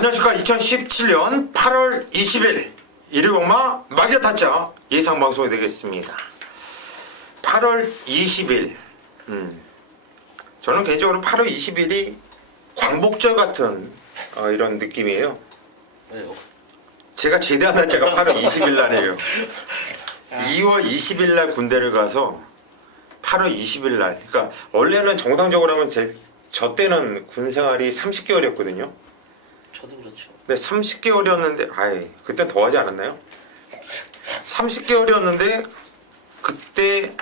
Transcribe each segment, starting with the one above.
안녕하십니까. 2017년 8월 20일 일요일마 마기아 타짜 예상방송이 되겠습니다. 8월 20일 저는 개인적으로 8월 20일이 광복절 같은 이런 느낌이에요. 왜요? 제가 제대한 날짜가 8월 20일 날이에요. 2월 20일 날 군대를 가서 8월 20일 날, 그러니까 원래는 정상적으로 하면 저 때는 군 생활이 30개월이었거든요. 저도 그렇죠. 근데 30개월이었는데, 그땐 더 하지 않았나요? 30개월이었는데, 그때,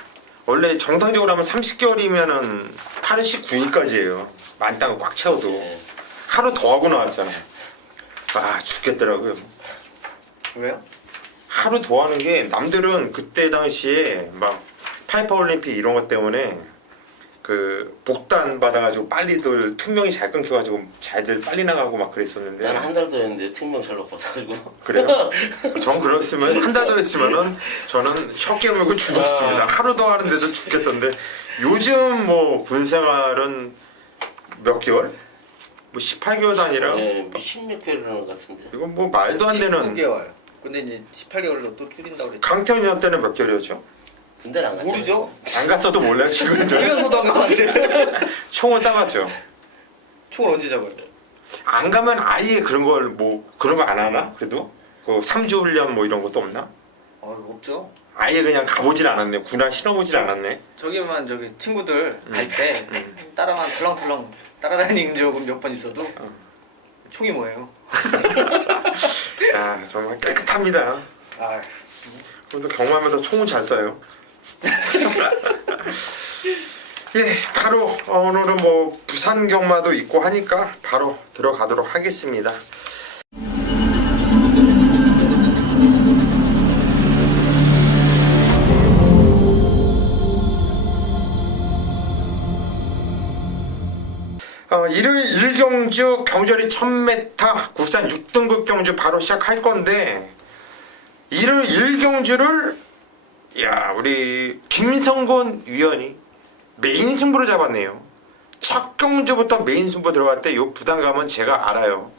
원래 정상적으로 하면 30개월이면은 8월 19일까지예요. 만땅 꽉 채워도. 네. 하루 더 하고 나왔잖아요. 죽겠더라고요. 왜요? 하루 더 하는 게, 남들은 그때 당시에 막, 파이퍼 올림픽 이런 것 때문에, 복단 받아가지고 빨리들 투명이 잘 끊겨가지고 잘들 빨리 나가고 막 그랬었는데. 나는 한 달 더 했는데 특명 잘 못 받아가지고. 그래요? 전 그랬으면 한 달 더 했으면은 저는 혀 깨물고 죽었습니다. 하루 더 하는데도 죽겠던데. 요즘 뭐 군생활은 몇 개월? 뭐 18개월도 아니라. 네, 16개월 이라는 것 같은데. 이건 뭐 말도 안 되는. 19개월. 근데 이제 18개월로 또 줄인다고 그랬죠. 강태현 때는 몇 개월이었죠? 군대를 안 갔죠. 모르죠? 안 갔어도 몰라요 지금. 훈련소도 안 가봤는데. 총은 쏴봤죠. 총을 언제 잡아요? 안 가면 아예 그런 걸 뭐 그런 거 안 하나? 그래도 그 3주 훈련 뭐 이런 것도 없나? 없죠. 아예 그냥 가보질 않았네. 군화 신어보질 않았네. 저기 친구들 갈 때 따라만 털렁털렁 따라다니는 적은 몇 번 있어도 총이 뭐예요? 정말 깨끗합니다. 아, 그래도 경마하면서 총은 잘 쏴요. 예, 바로 오늘은 뭐 부산 경마도 있고 하니까 바로 들어가도록 하겠습니다. 일요일 1경주 경절이 1000m 국산 6등급 경주 바로 시작할 건데, 일요일 1경주를 우리 김성곤 위원이 메인 승부로 잡았네요. 첫 경주부터 메인 승부 들어갈 때 요 부담감은 제가 알아요.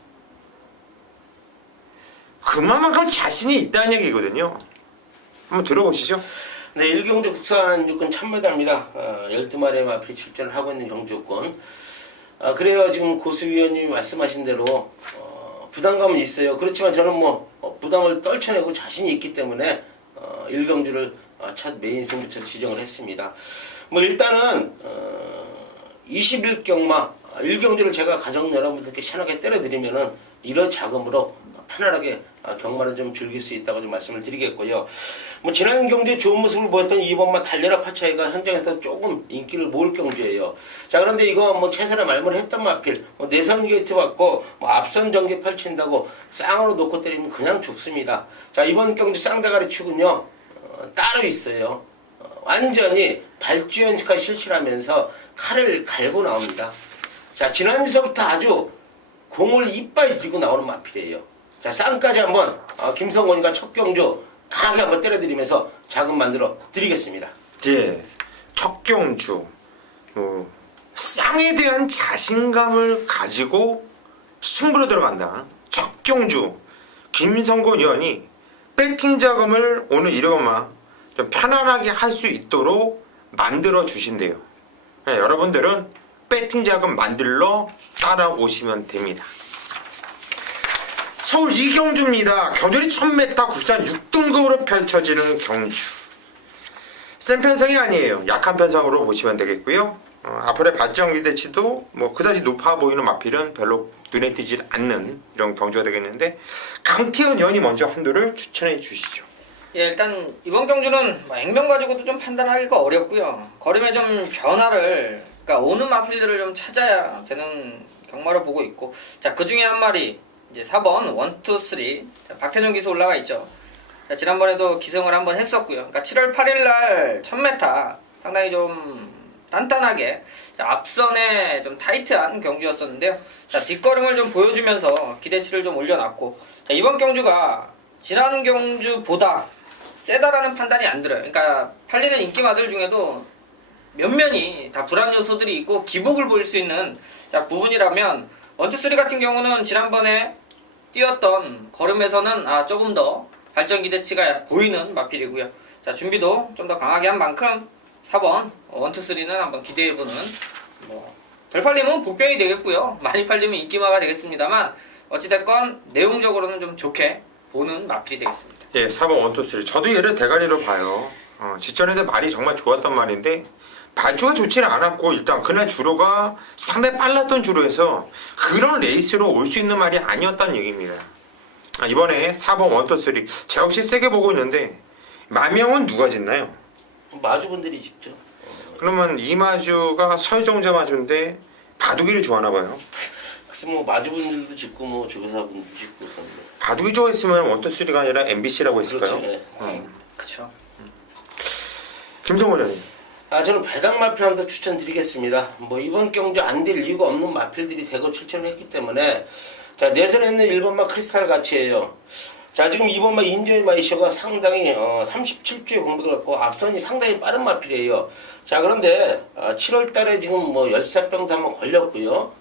그만큼 자신이 있다는 얘기거든요. 한번 들어보시죠. 네, 1경주 국산 육군 1000m입니다. 12마리의 마필이 출전을 하고 있는 경주권. 그래요. 지금 고수위원님이 말씀하신 대로 부담감은 있어요. 그렇지만 저는 부담을 떨쳐내고 자신이 있기 때문에 1경주를 첫 메인 승부처 지정을 했습니다. 일단은 21경마 1경주를 제가 가족 여러분들께 시원하게 때려드리면은 이런 자금으로 편안하게 경마를 좀 즐길 수 있다고 좀 말씀을 드리겠고요. 지난 경주에 좋은 모습을 보였던 2번마 달려라 파차이가 현장에서 조금 인기를 모을 경주예요. 자, 그런데 이거 최선의 말문을 했던 마필 내선 게이트 받고 앞선 전개 펼친다고 쌍으로 놓고 때리면 그냥 죽습니다. 자, 이번 경주 쌍대가리 축은요 따로 있어요. 완전히 발주연식화 실시하면서 칼을 갈고 나옵니다. 자, 지난주서부터 아주 공을 이빨 들고 나오는 마필이에요. 자, 쌍까지 한번 김성곤이가 첫 경주 강하게 한번 때려드리면서 자금 만들어 드리겠습니다. 예, 첫 경주 쌍에 대한 자신감을 가지고 승부로 들어간다. 첫 경주 김성곤 의원이 배팅 자금을 오늘 이러고만 좀 편안하게 할 수 있도록 만들어 주신대요. 여러분들은 배팅 자금 만들러 따라오시면 됩니다. 서울 이경주입니다. 경절이 1000m 국산 6등급으로 펼쳐지는 경주. 센 편성이 아니에요. 약한 편성으로 보시면 되겠고요. 앞으로의 발전 기대치도 그다지 높아 보이는 마필은 별로 눈에 띄질 않는 이런 경주가 되겠는데, 강태현 의원이 먼저 한두를 추천해 주시죠. 예, 일단 이번 경주는 액면 가지고도 좀 판단하기가 어렵고요. 걸음에 좀 변화를, 그러니까 오는 마필들을 좀 찾아야 되는 경마를 보고 있고, 자, 그 중에 한 마리 이제 4번 1, 2, 3 자, 박태준 기수 올라가 있죠. 자, 지난번에도 기승을 한번 했었고요. 그러니까 7월 8일날 1000m 상당히 좀 단단하게 앞선에 좀 타이트한 경주였었는데요. 자, 뒷걸음을 좀 보여주면서 기대치를 좀 올려놨고, 자, 이번 경주가 지난 경주보다 세다라는 판단이 안 들어요. 그러니까 팔리는 인기마들 중에도 면면이 다 불안 요소들이 있고 기복을 보일 수 있는 부분이라면 1, 2, 3 같은 경우는 지난번에 뛰었던 걸음에서는 조금 더 발전 기대치가 보이는 마필이고요. 자, 준비도 좀 더 강하게 한 만큼 4번 1, 2, 3는 한번 기대해보는, 덜 팔리면 복병이 되겠고요. 많이 팔리면 인기마가 되겠습니다만 어찌됐건 내용적으로는 좀 좋게 보는 마필이 되겠습니다. 예, 4번 1, 2, 3. 저도 얘를 대가리로 봐요. 직전에도 말이 정말 좋았던 말인데 발주가 좋지는 않았고 일단 그날 주로가 상당히 빨랐던 주로에서 그런 레이스로 올 수 있는 말이 아니었다는 얘기입니다. 이번에 4번 1, 2, 3. 저 역시 세게 보고 있는데 마명은 누가 짓나요? 마주분들이 집죠. 그러면 이마주가 서정자 마주인데 바둑이를 좋아하나 봐요. 글쎄 뭐 마주분들도 짓고 뭐 조교사분들도 짓고 그런데. 바둑이 좋아했으면 1, 2, 3가 아니라 MBC라고 했을까요? 그렇죠. 예. 그쵸. 김성원 의원님. 저는 배당 마필 한번 추천드리겠습니다. 뭐 이번 경주 안 될 이유가 없는 마필들이 대거 출전을 했기 때문에 자 내선에 있는 1번마 크리스탈 가치예요. 자 지금 2번마 인조이 마이쇼가 상당히 37주의 공백을 갖고 앞선이 상당히 빠른 마필이에요. 자 그런데 7월달에 지금 뭐 열사병도 한번 걸렸고요.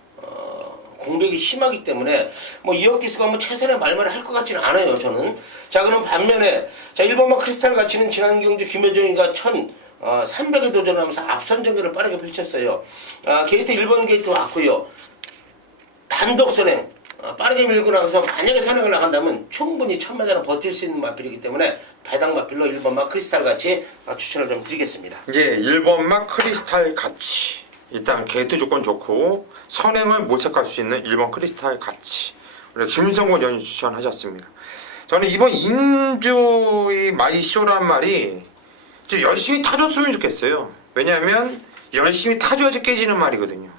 공백이 심하기 때문에 뭐 이억 기수가 뭐 최선의 말만을 할 것 같지는 않아요 저는. 자 그럼 반면에 자 1번마 크리스탈 가치는 지난 경주 김효정이가 300에 도전하면서 앞선 전개를 빠르게 펼쳤어요. 게이트 1번 게이트 왔고요. 단독 선행 빠르게 밀고 나가서 만약에 선행을 나간다면 충분히 1000m는 버틸 수 있는 마필이기 때문에 배당 마필로 1번마 크리스탈 같이 추천을 좀 드리겠습니다. 예, 1번마 크리스탈 가치. 일단 게이트 조건 좋고 선행을 모색할 수 있는 1번 크리스탈 가치. 우리 김성곤 의원이 추천하셨습니다. 저는 이번 인조의 마이쇼란 말이 좀 열심히 타줬으면 좋겠어요. 왜냐하면 열심히 타줘야지 깨지는 말이거든요.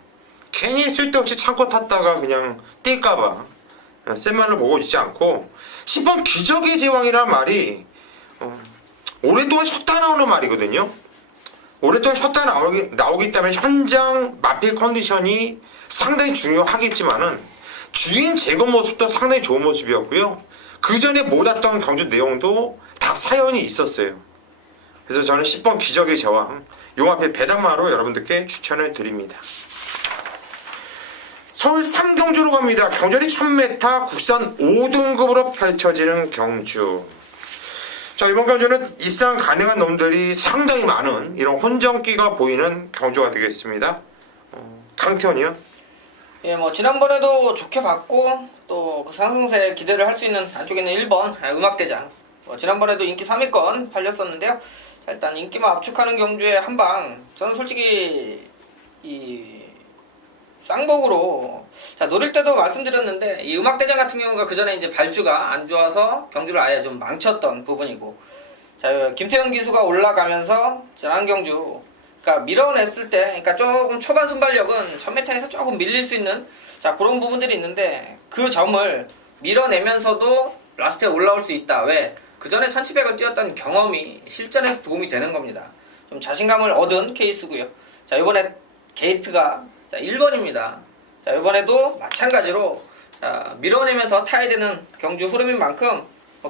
괜히 쓸데없이 참고 탔다가 그냥 뛸까봐 센 말로 보고 있지 않고 10번 기적의 제왕이라는 말이 오랫동안 쉬었다 나오는 말이거든요. 오랫동안 쉬었다 나오기 때문에 현장 마필 컨디션이 상당히 중요하겠지만은 주인 제거 모습도 상당히 좋은 모습이었고요. 그 전에 몰았던 경주 내용도 다 사연이 있었어요. 그래서 저는 10번 기적의 제왕 요 앞에 배당마로 여러분들께 추천을 드립니다. 서울 3경주로 갑니다. 경전이 1000m 국산 5등급으로 펼쳐지는 경주. 자 이번 경주는 입상 가능한 놈들이 상당히 많은 이런 혼정기가 보이는 경주가 되겠습니다. 강태원이요? 예, 뭐 지난번에도 좋게 봤고 또 그 상승세에 기대를 할 수 있는 안쪽에는 1번 음악대장. 지난번에도 인기 3위권 팔렸었는데요. 자, 일단 인기만 압축하는 경주에 한방. 저는 솔직히 이 쌍복으로 노릴 때도 말씀드렸는데 이 음악대장 같은 경우가 그 전에 이제 발주가 안 좋아서 경주를 아예 좀 망쳤던 부분이고, 자 김태현 기수가 올라가면서 지난 경주 그러니까 밀어냈을 때, 그러니까 조금 초반 순발력은 1000m에서 조금 밀릴 수 있는 그런 부분들이 있는데 그 점을 밀어내면서도 라스트에 올라올 수 있다. 왜? 그 전에 1700을 뛰었던 경험이 실전에서 도움이 되는 겁니다. 좀 자신감을 얻은 케이스고요. 자 이번에 게이트가 1번입니다. 자 이번에도 마찬가지로 밀어내면서 타야 되는 경주 흐름인 만큼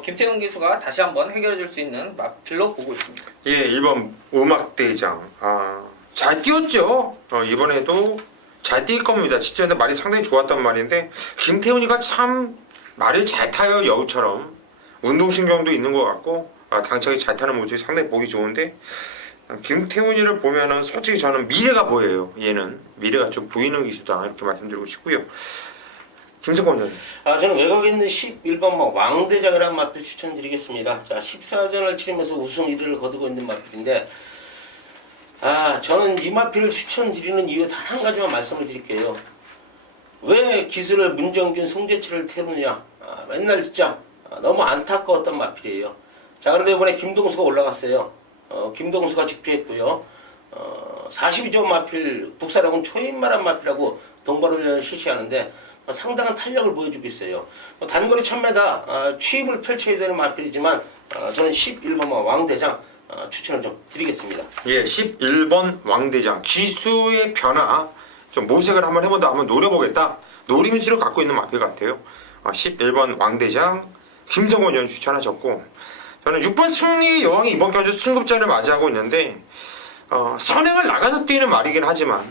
김태훈 기수가 다시 한번 해결해 줄 수 있는 마필로 보고 있습니다. 예, 1번 음악대장. 잘 뛰었죠. 이번에도 잘 뛸 겁니다. 직전에 말이 상당히 좋았단 말인데 김태훈이가 참 말을 잘 타요. 여우처럼 운동신경도 있는 것 같고 당차게 잘 타는 모습이 상당히 보기 좋은데 김태훈이를 보면은 솔직히 저는 미래가 보여요. 얘는 미래가 좀 보이는 기수다 이렇게 말씀드리고 싶고요. 김석권 의원님. 저는 외곽에 있는 11번 왕대장이라는 마필 추천드리겠습니다. 자 14전을 치르면서 우승 1위를 거두고 있는 마필인데 저는 이 마필을 추천드리는 이유 단 한 가지만 말씀을 드릴게요. 왜 기술을 문정균, 송재철을 태우느냐. 맨날 진짜 너무 안타까웠던 마필이에요. 자 그런데 이번에 김동수가 올라갔어요. 김동수가 집주했고요. 42조 마필 국사라고는 초인마란 마필이라고 동반훈련을 실시하는데 상당한 탄력을 보여주고 있어요. 단거리 1000m 취입을 펼쳐야 되는 마필이지만 저는 11번 왕대장 추천을 좀 드리겠습니다. 예, 11번 왕대장 기수의 변화 좀 모색을 한번 해본다, 한번 노려보겠다 노림수를 갖고 있는 마필 같아요. 11번 왕대장 김성원 의원 추천하셨고, 저는 6번 승리 여왕이 이번 경주 승급전을 맞이하고 있는데 선행을 나가서 뛰는 말이긴 하지만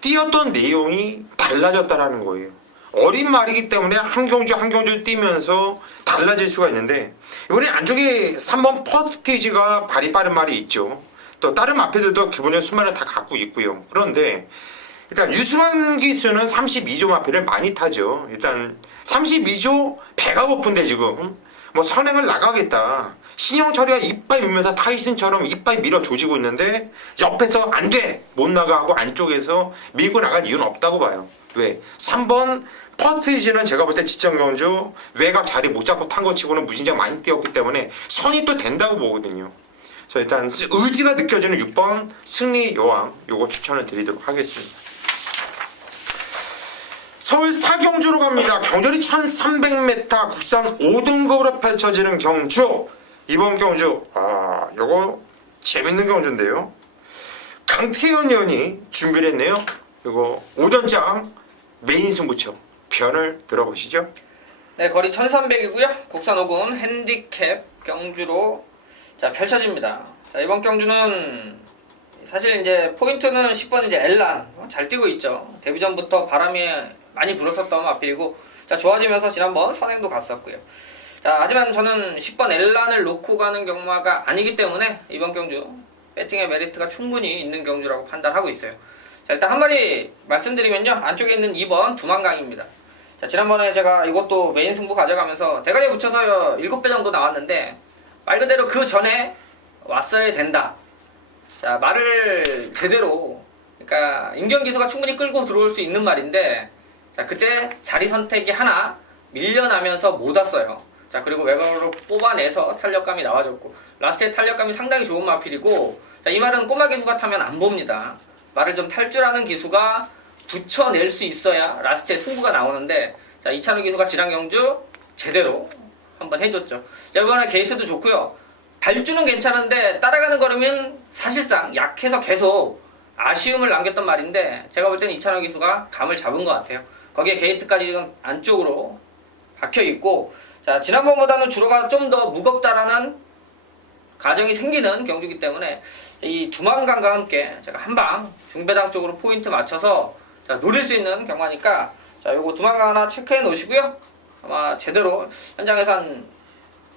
뛰었던 내용이 달라졌다라는 거예요. 어린 말이기 때문에 한 경주 뛰면서 달라질 수가 있는데 이번에 안쪽에 3번 퍼스티지가 발이 빠른 말이 있죠. 또 다른 마필들도 기본적으로 수만을 다 갖고 있고요. 그런데 일단 유승환 기수는 32조 마필을 많이 타죠. 일단 32조 배가 고픈데 지금 뭐 선행을 나가겠다. 신영철이가 이빨 밀면서 타이슨처럼 이빨 밀어 조지고 있는데 옆에서 안 돼! 못 나가고 안쪽에서 밀고 나갈 이유는 없다고 봐요. 왜? 3번 퍼스티지는 제가 볼 때 지정경주 외곽 자리 못 잡고 탄 거 치고는 무진장 많이 뛰었기 때문에 선이 또 된다고 보거든요. 그래서 일단 의지가 느껴지는 6번 승리 여왕 요거 추천을 드리도록 하겠습니다. 서울 사경주로 갑니다. 경주리 1300m 국산 5등급으로 펼쳐지는 경주. 이번 경주 요거 재밌는 경주인데요. 강태현 의원이 준비를 했네요. 이거 오전장 메인 승부처 변을 들어보시죠. 네, 거리 1300이고요. 국산 5군 핸디캡 경주로 자 펼쳐집니다. 자, 이번 경주는 사실 이제 포인트는 10번 이제 엘란 잘 뛰고 있죠. 데뷔전부터 바람이 많이 불었었던 마필이고 자 좋아지면서 지난번 선행도 갔었고요. 자 하지만 저는 10번 엘란을 놓고 가는 경마가 아니기 때문에 이번 경주 배팅의 메리트가 충분히 있는 경주라고 판단하고 있어요. 자 일단 한 마리 말씀드리면요. 안쪽에 있는 2번 두만강입니다. 자 지난번에 제가 이것도 메인 승부 가져가면서 대가리에 붙여서 7배 정도 나왔는데 말 그대로 그 전에 왔어야 된다. 자 말을 제대로 그러니까 임경기수가 충분히 끌고 들어올 수 있는 말인데 자 그때 자리 선택이 하나 밀려나면서 못 왔어요. 자 그리고 외곽으로 뽑아내서 탄력감이 나와줬고 라스트의 탄력감이 상당히 좋은 마필이고 자 이 말은 꼬마 기수가 타면 안 봅니다. 말을 좀 탈 줄 아는 기수가 붙여낼 수 있어야 라스트에 승부가 나오는데 자 이찬호 기수가 지랑경주 제대로 한번 해줬죠. 자, 이번에 게이트도 좋고요. 발주는 괜찮은데 따라가는 걸으면 사실상 약해서 계속 아쉬움을 남겼던 말인데 제가 볼 때는 이찬호 기수가 감을 잡은 것 같아요. 거기에 게이트까지 지금 안쪽으로 박혀있고 자 지난번보다는 주로가 좀 더 무겁다라는 가정이 생기는 경주기 때문에 이 두만강과 함께 제가 한방 중배당 쪽으로 포인트 맞춰서 자, 노릴 수 있는 경마니까 자 요거 두만강 하나 체크해 놓으시고요. 아마 제대로 현장에서 한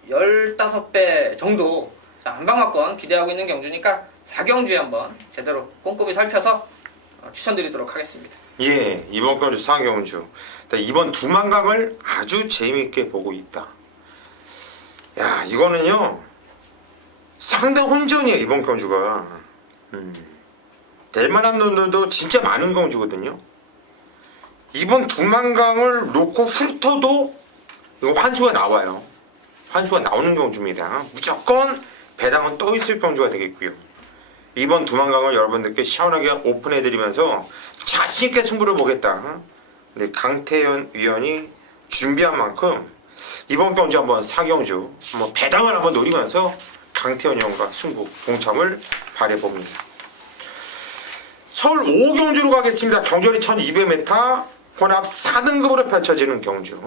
15배 정도 자 한방막권 기대하고 있는 경주니까 4경주에 한번 제대로 꼼꼼히 살펴서 추천드리도록 하겠습니다. 예, 이번 경주 사경주. 이번 두만강을 아주 재미있게 보고 있다. 야, 이거는요 상당 혼전이에요. 이번 경주가 낼만한 놈들도 진짜 많은 경주거든요. 이번 두만강을 놓고 훑어도 이거 환수가 나와요. 환수가 나오는 경주입니다. 무조건 배당은 또 있을 경주가 되겠고요. 이번 두만강을 여러분들께 시원하게 오픈해드리면서 자신있게 승부를 보겠다. 우리 강태현 위원이 준비한 만큼 이번 경주 한번 사경주 한번 배당을 한번 노리면서 강태현 위원과 승부 동참을 바라봅니다. 서울 5경주로 가겠습니다. 경주리 1200m 혼합 4등급으로 펼쳐지는 경주.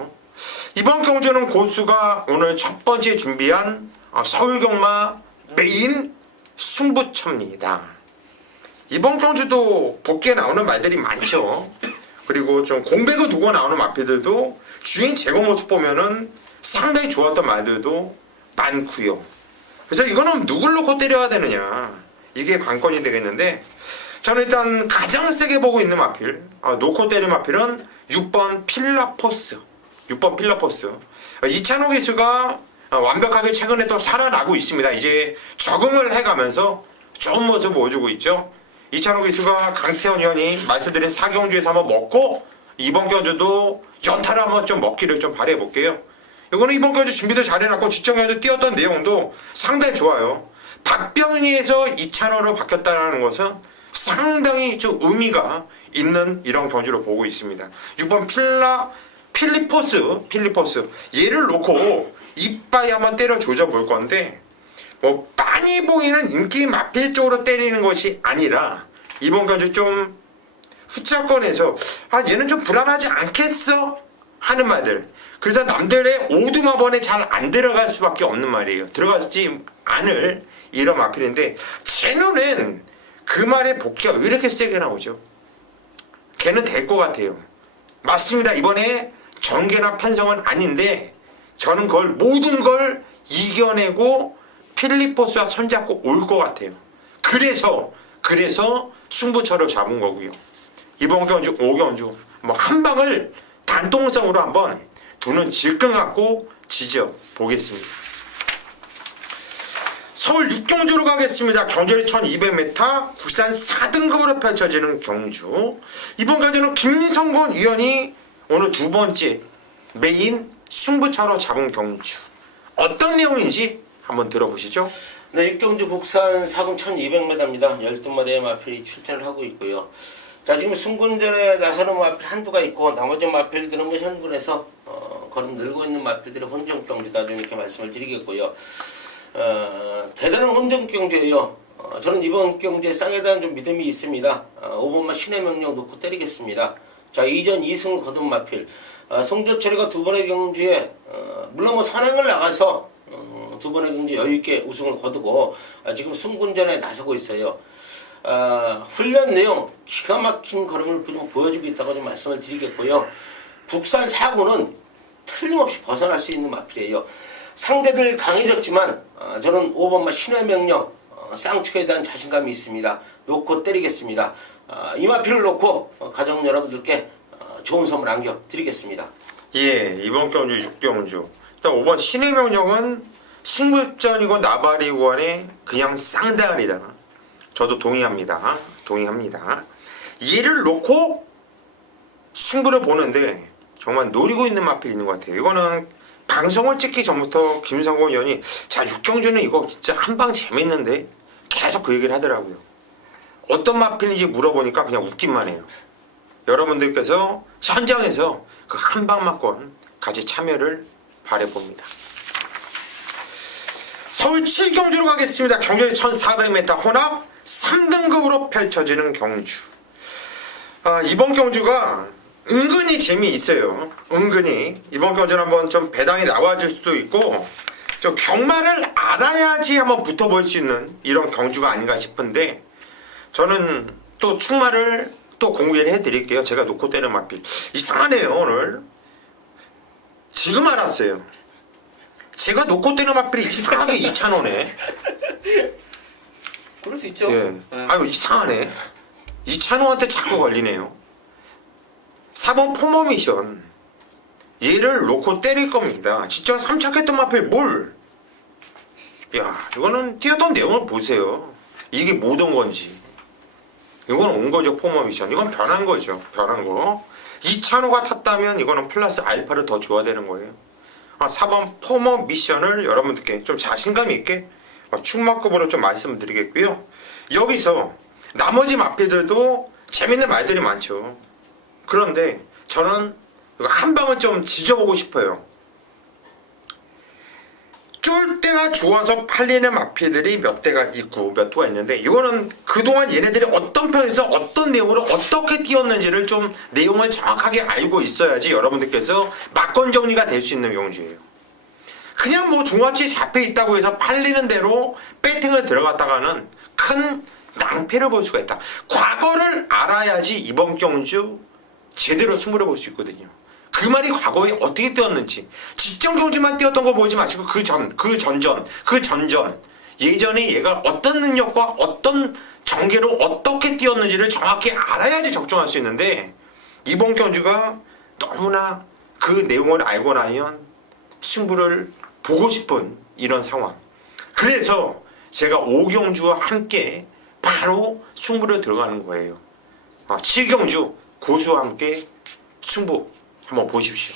이번 경주는 고수가 오늘 첫 번째 준비한 서울경마 메인 승부처입니다. 이번 경주도 복귀에 나오는 말들이 많죠. 그리고 좀 공백을 두고 나오는 마필들도 주인 제거 모습 보면은 상당히 좋았던 말들도 많고요. 그래서 이거는 누굴 놓고 때려야 되느냐 이게 관건이 되겠는데 저는 일단 가장 세게 보고 있는 마필 놓고 때릴 마필은 6번 필라포스. 6번 필라포스. 이찬호 기수가 완벽하게 최근에 또 살아나고 있습니다. 이제 적응을 해가면서 좋은 모습 보여주고 있죠. 이찬호 기수가 강태현 의원이 말씀드린 4경주에서 한번 먹고 이번 경주도 연타를 한번 좀 먹기를 좀 바라볼게요. 이거는 이번 경주 준비도 잘해놨고 직전에도 뛰었던 내용도 상당히 좋아요. 박병희에서 이찬호로 바뀌었다는 것은 상당히 좀 의미가 있는 이런 경주로 보고 있습니다. 6번 필리포스 얘를 놓고 이빠이 한번 때려 조져볼 건데 뭐 빤히 보이는 인기 마필 쪽으로 때리는 것이 아니라 이번 경주 좀 후짜권에서 얘는 좀 불안하지 않겠어? 하는 말들. 그래서 남들의 오두마번에 잘 안 들어갈 수밖에 없는 말이에요. 들어가지 않을 이런 마필인데 제 눈엔 그 말의 복귀가 왜 이렇게 세게 나오죠? 걔는 될 것 같아요. 맞습니다. 이번에 전개나 편성은 아닌데 저는 그걸 모든 걸 이겨내고 필리포스와 손잡고 올 것 같아요. 그래서 승부처를 잡은 거고요. 이번 경주 5경주 뭐 한 방을 단통성으로 한번 두 눈 질끈 갖고 지져 보겠습니다. 서울 6경주로 가겠습니다. 경주리 1200m 국산 4등급으로 펼쳐지는 경주. 이번 경주는 김성곤 위원이 오늘 두 번째 메인 승부처로 잡은 경주. 어떤 내용인지 한번 들어보시죠. 네, 육경주 국산 4금 1200m입니다. 12마리의 마필이 출전을 하고 있고요. 자, 지금 승군전에 나서는 마필 한두가 있고 나머지 마필들은 뭐 현군에서 걸음 늘고 있는 마필들의 혼전 경주다 좀 이렇게 말씀을 드리겠고요. 대단한 혼전 경주예요. 저는 이번 경주에 쌍에 대한 좀 믿음이 있습니다. 5번마 신의 명령 놓고 때리겠습니다. 자, 이전 2승을 거둔 마필. 송조철이가 두 번의 경주에 물론 뭐 선행을 나가서 두 번의 경주 여유있게 우승을 거두고 지금 승군전에 나서고 있어요. 훈련 내용 기가 막힌 걸음을 좀 보여주고 있다고 좀 말씀을 드리겠고요. 국산 4구는 틀림없이 벗어날 수 있는 마필이에요. 상대들 강해졌지만 저는 5번마 신의 명령 쌍투에 대한 자신감이 있습니다. 놓고 때리겠습니다. 이 마필을 놓고 가족 여러분들께 좋은 선물 안겨드리겠습니다. 예, 이번 경주 6경주. 일단 5번 신의 명령은 승부전이고 나발이 구간의 그냥 쌍대알이다. 저도 동의합니다. 얘를 놓고 승부를 보는데 정말 노리고 있는 마필이 있는 것 같아요. 이거는 방송을 찍기 전부터 김성곤 의원이 자 6경주는 이거 진짜 한방 재밌는데 계속 그 얘기를 하더라고요. 어떤 마필인지 물어보니까 그냥 웃기만 해요. 여러분들께서 현장에서 그 한방만권 같이 참여를 바라봅니다. 서울 7경주로 가겠습니다. 경주의 1400m 혼합 3등급으로 펼쳐지는 경주. 이번 경주가 은근히 재미있어요. 은근히 이번 경주는 한번 좀 배당이 나와줄 수도 있고 좀 경마를 알아야지 한번 붙어볼 수 있는 이런 경주가 아닌가 싶은데 저는 또 충마를 또 공개를 해드릴게요. 제가 놓고 때는 마필 이상하네요. 오늘 지금 알았어요. 제가 놓고 때는 마필이 이상하게 이찬호네. 그럴 수 있죠. 예. 아유 이상하네. 이찬호한테 자꾸 걸리네요. 4번 포머미션 얘를 놓고 때릴 겁니다. 직전 3착했던 마필 뭘? 야 이거는 뛰었던 내용을 보세요. 이게 못 온 건지. 이건 온 거죠. 포머미션. 이건 변한 거죠. 변한 거. 이찬호가 탔다면 이거는 플러스 알파를 더 줘야 되는 거예요. 4번 포머미션을 여러분들께 좀 자신감 있게 충마급으로 좀 말씀을 드리겠고요. 여기서 나머지 마필들도 재밌는 말들이 많죠. 그런데 저는 이거 한 방을 좀 지져보고 싶어요. 쫄 때가 좋아서 팔리는 마필들이 몇 대가 있고 몇 도가 있는데 이거는 그동안 얘네들이 어떤 편에서 어떤 내용으로 어떻게 뛰었는지를 좀 내용을 정확하게 알고 있어야지 여러분들께서 막건 정리가 될 수 있는 경주예요. 그냥 뭐 종합지에 잡혀 있다고 해서 팔리는 대로 배팅을 들어갔다가는 큰 낭패를 볼 수가 있다. 과거를 알아야지 이번 경주 제대로 승부를 볼 수 있거든요. 그 말이 과거에 어떻게 뛰었는지 직전 경주만 뛰었던 거 보지 마시고 그 전전 예전에 얘가 어떤 능력과 어떤 전개로 어떻게 뛰었는지를 정확히 알아야지 적중할 수 있는데 이번 경주가 너무나 그 내용을 알고 나면 승부를 보고 싶은 이런 상황. 그래서 제가 5경주와 함께 바로 승부를 들어가는 거예요. 7경주 고수와 함께 승부 한번 보십시오.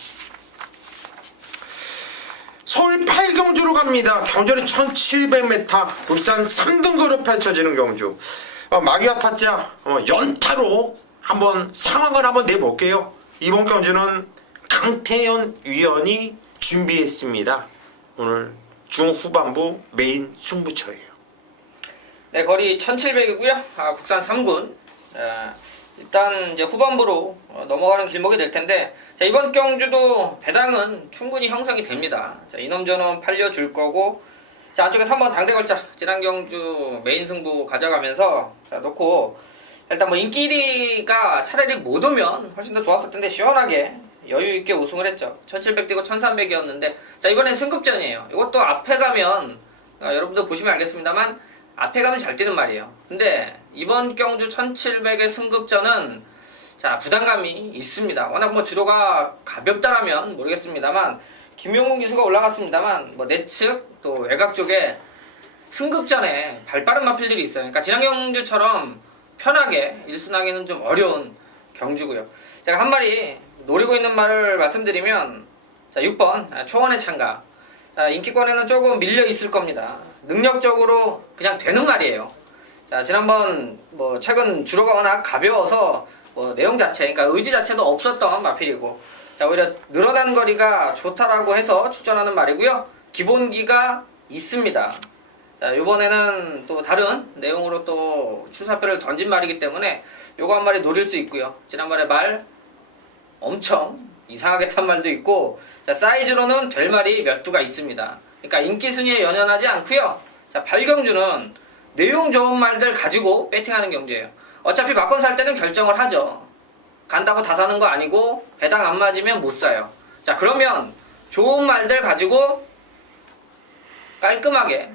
서울 8경주로 갑니다. 경주는 1700m 부산 3등급으로 펼쳐지는 경주. 마기와 타짜 연타로 한번 상황을 한번 내볼게요. 이번 경주는 강태현 위원이 준비했습니다. 오늘 중후반부 메인 승부처예요. 네, 거리 1700이고요. 국산 3군. 일단 이제 후반부로 넘어가는 길목이 될 텐데, 자, 이번 경주도 배당은 충분히 형성이 됩니다. 자, 이놈저놈 팔려줄 거고, 자, 안쪽에 3번 당대걸자 지난 경주 메인 승부 가져가면서 자, 놓고 일단 뭐 인기 1위가 차라리 못 오면 훨씬 더 좋았을 텐데 시원하게 여유 있게 우승을 했죠. 1700 뛰고 1300이었는데 자 이번엔 승급전이에요. 이것도 앞에 가면 여러분들 보시면 알겠습니다만 앞에 가면 잘 뛰는 말이에요. 근데 이번 경주 1700의 승급전은 자 부담감이 있습니다. 워낙 뭐 주로가 가볍다라면 모르겠습니다만 김용훈 기수가 올라갔습니다만 뭐 내측 또 외곽 쪽에 승급전에 발빠른 마필들이 있어요. 그러니까 지난 경주처럼 편하게 1순하기는 좀 어려운 경주고요. 제가 한 마리 노리고 있는 말을 말씀드리면 자 6번 초원의 창가. 자 인기권에는 조금 밀려 있을 겁니다. 능력적으로 그냥 되는 말이에요. 자 지난번 뭐 최근 주로가 워낙 가벼워서 뭐 내용 자체, 그러니까 의지 자체도 없었던 마필이고, 자 오히려 늘어난 거리가 좋다라고 해서 출전하는 말이고요. 기본기가 있습니다. 자 이번에는 또 다른 내용으로 또 출사표를 던진 말이기 때문에 요거 한 마리 노릴 수 있고요. 지난번에 말 엄청 이상하게 탄 말도 있고, 자 사이즈로는 될 말이 몇 두가 있습니다. 그러니까 인기 순위에 연연하지 않고요. 자 8경주는 내용 좋은 말들 가지고 배팅하는 경주예요. 어차피 막건 살 때는 결정을 하죠. 간다고 다 사는 거 아니고 배당 안 맞으면 못 사요. 자 그러면 좋은 말들 가지고 깔끔하게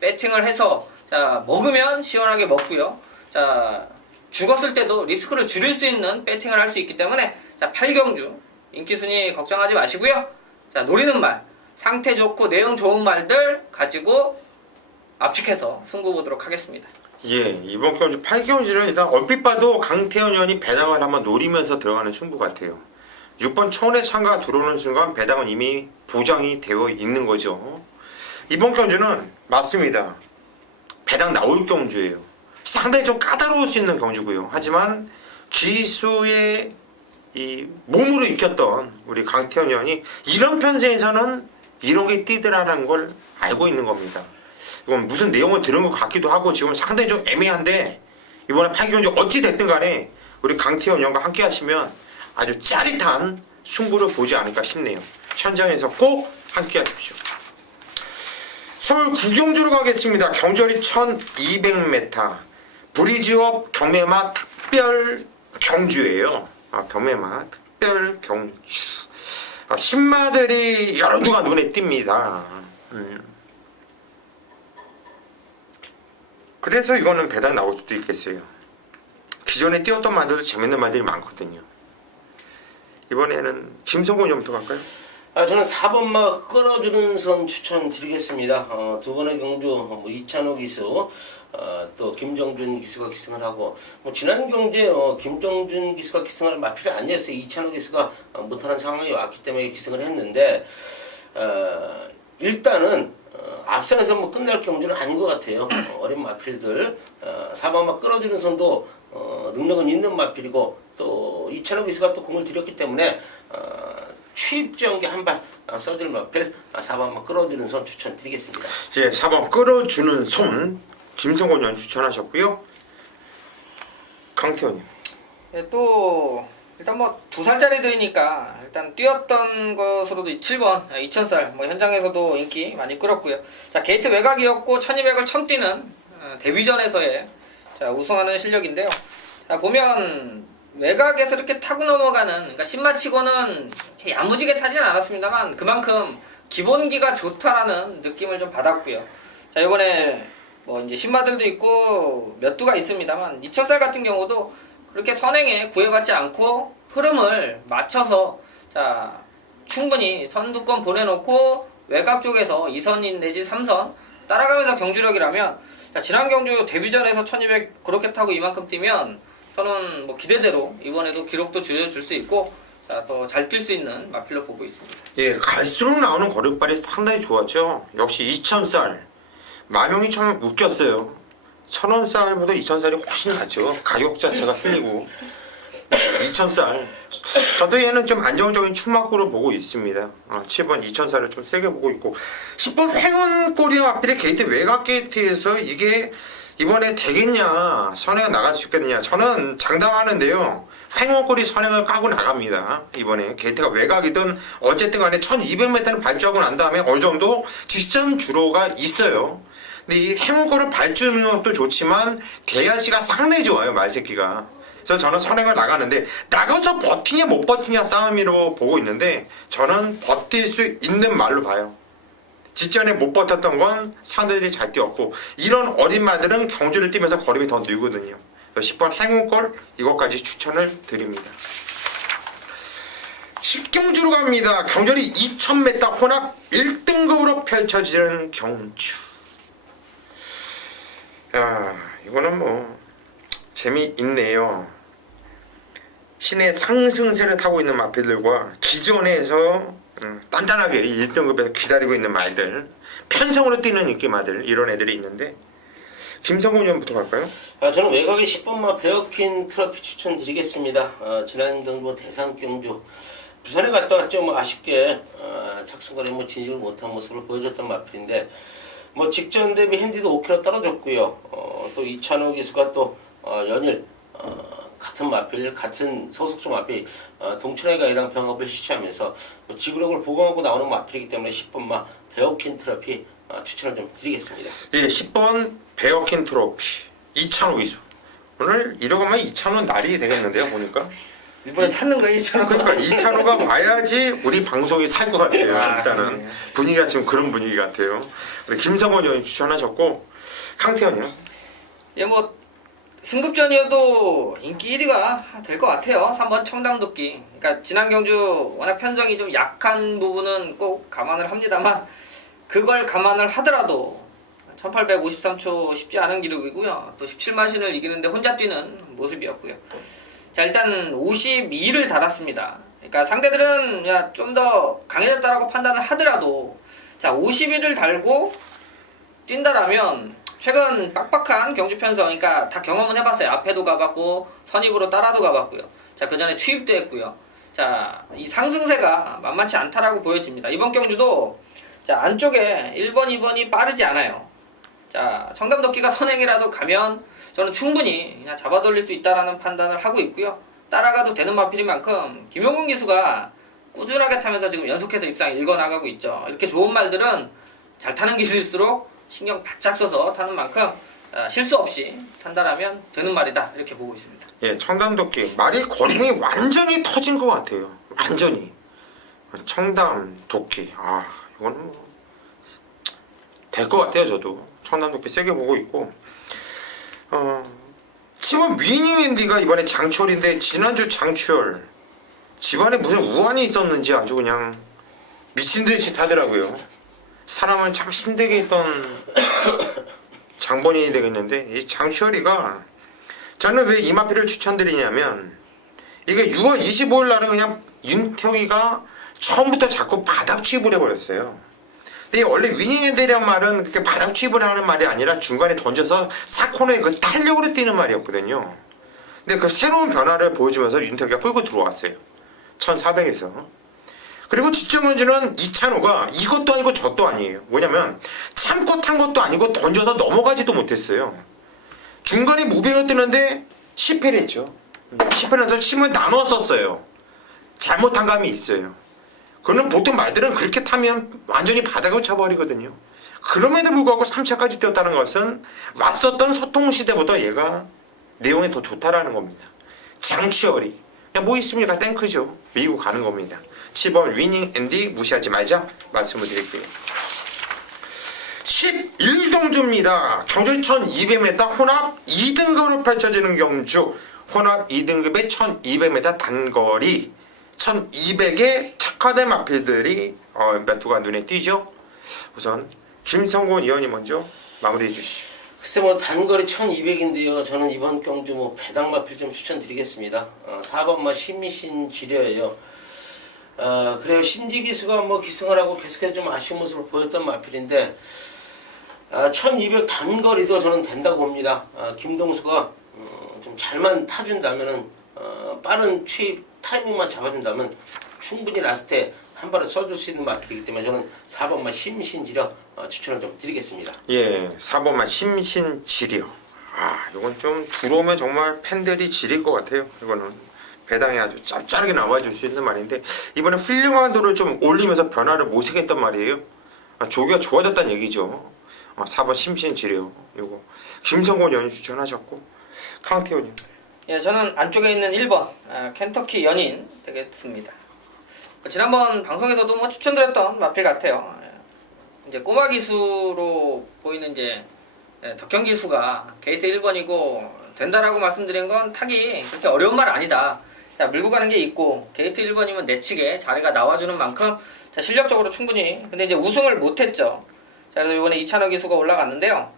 배팅을 해서 자 먹으면 시원하게 먹고요. 자 죽었을 때도 리스크를 줄일 수 있는 배팅을 할 수 있기 때문에 자 8경주 인기 순위 걱정하지 마시고요. 자 노리는 말, 상태 좋고 내용 좋은 말들 가지고 압축해서 승부 보도록 하겠습니다. 예, 이번 경주 8경주는 일단 얼핏 봐도 강태현 의원이 배당을 한번 노리면서 들어가는 승부 같아요. 6번 초원의 창가 들어오는 순간 배당은 이미 보장이 되어 있는 거죠. 이번 경주는 맞습니다. 배당 나올 경주예요. 상당히 좀 까다로울 수 있는 경주고요. 하지만 기수의 이 몸으로 익혔던 우리 강태현 의원이 이런 편세에서는 이런 게 뛰더라는 걸 알고 있는 겁니다. 이건 무슨 내용을 들은 것 같기도 하고 지금 상당히 좀 애매한데 이번에 8경주 어찌 됐든 간에 우리 강태현 의원과 함께 하시면 아주 짜릿한 승부를 보지 않을까 싶네요. 현장에서 꼭 함께 하십시오. 서울 구경주로 가겠습니다. 경주거리 1200m 브리지업 경매마 특별 경주예요. 경매마 특별 경주. 신마들이 여러 누가 눈에 띕니다. 그래서 이거는 배당 나올 수도 있겠어요. 기존에 띄웠던 말들도 재밌는 말들이 많거든요. 이번에는 김성곤 좀부터 갈까요? 저는 4번마 끌어주는 선 추천드리겠습니다. 두 번의 경주 이찬호 기수, 또 김정준 기수가 기승을 하고, 지난 경주에 김정준 기수가 기승할 마필이 아니었어요. 이찬호 기수가 못하는 상황이 왔기 때문에 기승을 했는데, 일단은 앞선에서 끝날 경주는 아닌 것 같아요. 어린 마필들 4번마 끌어주는 선도 능력은 있는 마필이고, 또 이찬호 기수가 또 공을 들였기 때문에 취입지연계 한발 써줄 마필 4번만 끌어주는 손 추천드리겠습니다. 예, 4번 끌어주는 손 김성곤 의원 추천하셨고요. 강태원님. 예, 또 일단 뭐 2살짜리들이니까 일단 뛰었던 것으로도 7번 2000살 뭐 현장에서도 인기 많이 끌었고요. 자 게이트 외곽이었고 1200을 처음 뛰는 데뷔전에서의 자 우승하는 실력인데요. 자 보면 외곽에서 이렇게 타고 넘어가는, 그러니까 신마치고는 야무지게 타지는 않았습니다만 그만큼 기본기가 좋다라는 느낌을 좀 받았고요. 자 이번에 뭐 이제 신마들도 있고 몇 두가 있습니다만 2000살 같은 경우도 그렇게 선행에 구애받지 않고 흐름을 맞춰서 자 충분히 선두권 보내놓고 외곽 쪽에서 2선 내지 3선 따라가면서 경주력이라면 자 지난 경주 데뷔전에서 1200 그렇게 타고 이만큼 뛰면 저는 뭐 기대대로 이번에도 기록도 줄여줄 수 있고 또 잘 뛸 수 있는 마필로 보고 있습니다. 예, 갈수록 나오는 걸음발이 상당히 좋았죠. 역시 2000살 마명이 참 웃겼어요. 1000원쌀보다 2000살이 훨씬 낫죠. 가격 자체가 틀리고 2000살 저도 얘는 좀 안정적인 출마구로 보고 있습니다. 7번 2000살을 좀 세게 보고 있고 10번 횡원꼬리 마필의 게이트 외곽 게이트에서 이게 이번에 되겠냐, 선행을 나갈 수 있겠느냐. 저는 장담하는데요. 횡원꼬리 선행을 까고 나갑니다. 이번에 게이트가 외곽이든 어쨌든 간에 1200m는 반주하고 난 다음에 어느 정도 직선 주로가 있어요. 근데 이 행운권을 발주는 것도 좋지만 대야시가 상당히 좋아요, 말새끼가. 그래서 저는 선행을 나가는데 나가서 버티냐 못 버티냐 싸움이로 보고 있는데 저는 버틸 수 있는 말로 봐요. 직전에 못 버텼던 건 상대들이 잘 뛰었고 이런 어린 말들은 경주를 뛰면서 걸음이 더 늘거든요. 10번 행운권 이것까지 추천을 드립니다. 10경주로 갑니다. 경주이 2000m 혼합 1등급으로 펼쳐지는 경주. 야, 이거는 뭐 재미있네요. 신의 상승세를 타고 있는 마필들과 기존에서 단단하게 1등급에서 기다리고 있는 말들, 편성으로 뛰는 인기마들 이런 애들이 있는데 김성곤 의원부터 갈까요? 저는 외곽의 10번마 베어킨 트로피 추천드리겠습니다. 지난 경주 대상 경주 부산에 갔다 왔죠. 뭐 아쉽게 착순간에 뭐 진입을 못한 모습을 보여줬던 마필인데 뭐 직전 대비 핸디도 5kg 떨어졌고요. 또 이찬호 기수가 또 연일 같은 마필, 같은 소속주 마필 동천의 가이랑 병합을 실시하면서 뭐 지구력을 보강하고 나오는 마필이기 때문에 10번마 베어킨 트로피 추천을 좀 드리겠습니다. 예, 10번 베어킨 트로피 이찬호 기수. 오늘 이러고만 이찬호 날이 되겠는데요, 보니까. 일본에 찾는 거예요, 이처럼. 그러니까 이찬호가 와야지 우리 방송이 살 것 같아요. 일단은 네. 분위기가 지금 그런 분위기 같아요. 김성원 의원이 추천하셨고 강태현이요. 예, 뭐 승급전이어도 인기 1위가 될 것 같아요. 3번 청담도끼. 그러니까 지난 경주 워낙 편성이 좀 약한 부분은 꼭 감안을 합니다만 그걸 감안을 하더라도 1853초 쉽지 않은 기록이고요. 또 17마신을 이기는데 혼자 뛰는 모습이었고요. 자, 일단 52를 달았습니다. 그러니까 상대들은 좀 더 강해졌다라고 판단을 하더라도 자, 51을 달고 뛴다라면 최근 빡빡한 경주 편성, 그러니까 다 경험은 해봤어요. 앞에도 가봤고 선입으로 따라도 가봤고요. 자, 그 전에 취입도 했고요. 자, 이 상승세가 만만치 않다라고 보여집니다. 이번 경주도 자, 안쪽에 1번, 2번이 빠르지 않아요. 자, 청담도끼가 선행이라도 가면 저는 충분히 그냥 잡아 돌릴 수 있다라는 판단을 하고 있고요. 따라가도 되는 마필인 만큼 김용근 기수가 꾸준하게 타면서 지금 연속해서 입상 읽어나가고 있죠. 이렇게 좋은 말들은 잘 타는 기수일수록 신경 바짝 써서 타는 만큼 실수 없이 탄다라면 되는 말이다 이렇게 보고 있습니다. 예, 청담도끼 말이 걸음이 완전히 터진 것 같아요. 완전히 청담도끼. 아, 이거는 될 것 같아요. 저도 청담도끼 세게 보고 있고. 집안 위닝 앤디가 이번에 장철인데 지난주 장철 집안에 무슨 우환이 있었는지 아주 그냥 미친듯이 타더라고요. 사람은 참 신되게 있던 장본인이 되겠는데 이 장철이가 저는 왜 이 마필을 추천드리냐면 이게 6월 25일 날은 그냥 윤태기가 처음부터 자꾸 바닥 취입을 해버렸어요. 근데 원래 위닝 앤디란 말은 그렇게 바닥 취입을 하는 말이 아니라 중간에 던져서 사코너에 그 탄력으로 뛰는 말이었거든요. 근데 그 새로운 변화를 보여주면서 윤태기가 끌고 들어왔어요. 1400에서. 그리고 지정현주는 이찬호가 이것도 아니고 저것도 아니에요. 뭐냐면 참고 탄 것도 아니고 던져서 넘어가지도 못했어요. 중간에 무빙을 뜨는데 10회를 했죠. 10회를 해서 힘을 나눠 썼어요. 잘못한 감이 있어요. 그는 보통 말들은 그렇게 타면 완전히 바닥을 쳐버리거든요. 그럼에도 불구하고 3차까지 뛰었다는 것은 왔었던 소통시대보다 얘가 내용이 더 좋다라는 겁니다. 장추열이 그냥 뭐 있습니까? 탱크죠. 밀고 가는 겁니다. 7번 위닝 앤디 무시하지 말자 말씀을 드릴게요. 11경주입니다. 경주 1200m 혼합 2등급으로 펼쳐지는 경주. 혼합 2등급의 1200m 단거리 1200의 특화된 마필들이 몇 두가 눈에 띄죠. 우선 김성곤 의원이 먼저 마무리해 주시죠. 글쎄 뭐 단거리 1200인데요. 저는 이번 경주 뭐 배당 마필 좀 추천드리겠습니다. 4번마 신미신 지려예요. 그래요. 신지 기수가 뭐 기승을 하고 계속해서 좀 아쉬운 모습을 보였던 마필인데 1200 단거리도 저는 된다고 봅니다. 김동수가 좀 잘만 타준다면은 빠른 취입 타이밍만 잡아준다면 충분히 라스트에 한 발을 써줄 수 있는 마필이기 때문에 저는 4번만 심신지려 추천을 좀 드리겠습니다. 예, 4번만 심신지려. 아, 이건 좀 들어오면 정말 팬들이 지릴 것 같아요. 이거는 배당에 아주 짭짤하게 나와줄 수 있는 말인데 이번에 훌륭한 도를 좀 올리면서 변화를 모색했단 말이에요. 조기가 좋아졌다는 얘기죠. 4번 심신지뢰요. 요거 김성곤 의원이 추천하셨고 강태 의원님. 예, 저는 안쪽에 있는 1번 켄터키 연인 되겠습니다. 지난번 방송에서도 뭐 추천드렸던 마필 같아요. 이제 꼬마 기수로 보이는 이제 덕경 기수가 게이트 1번이고 된다라고 말씀드린 건 타기 그렇게 어려운 말 아니다. 자, 밀고 가는 게 있고 게이트 1번이면 내치게 자리가 나와주는 만큼 자, 실력적으로 충분히. 근데 이제 우승을 못했죠. 자, 그래서 이번에 이찬호 기수가 올라갔는데요.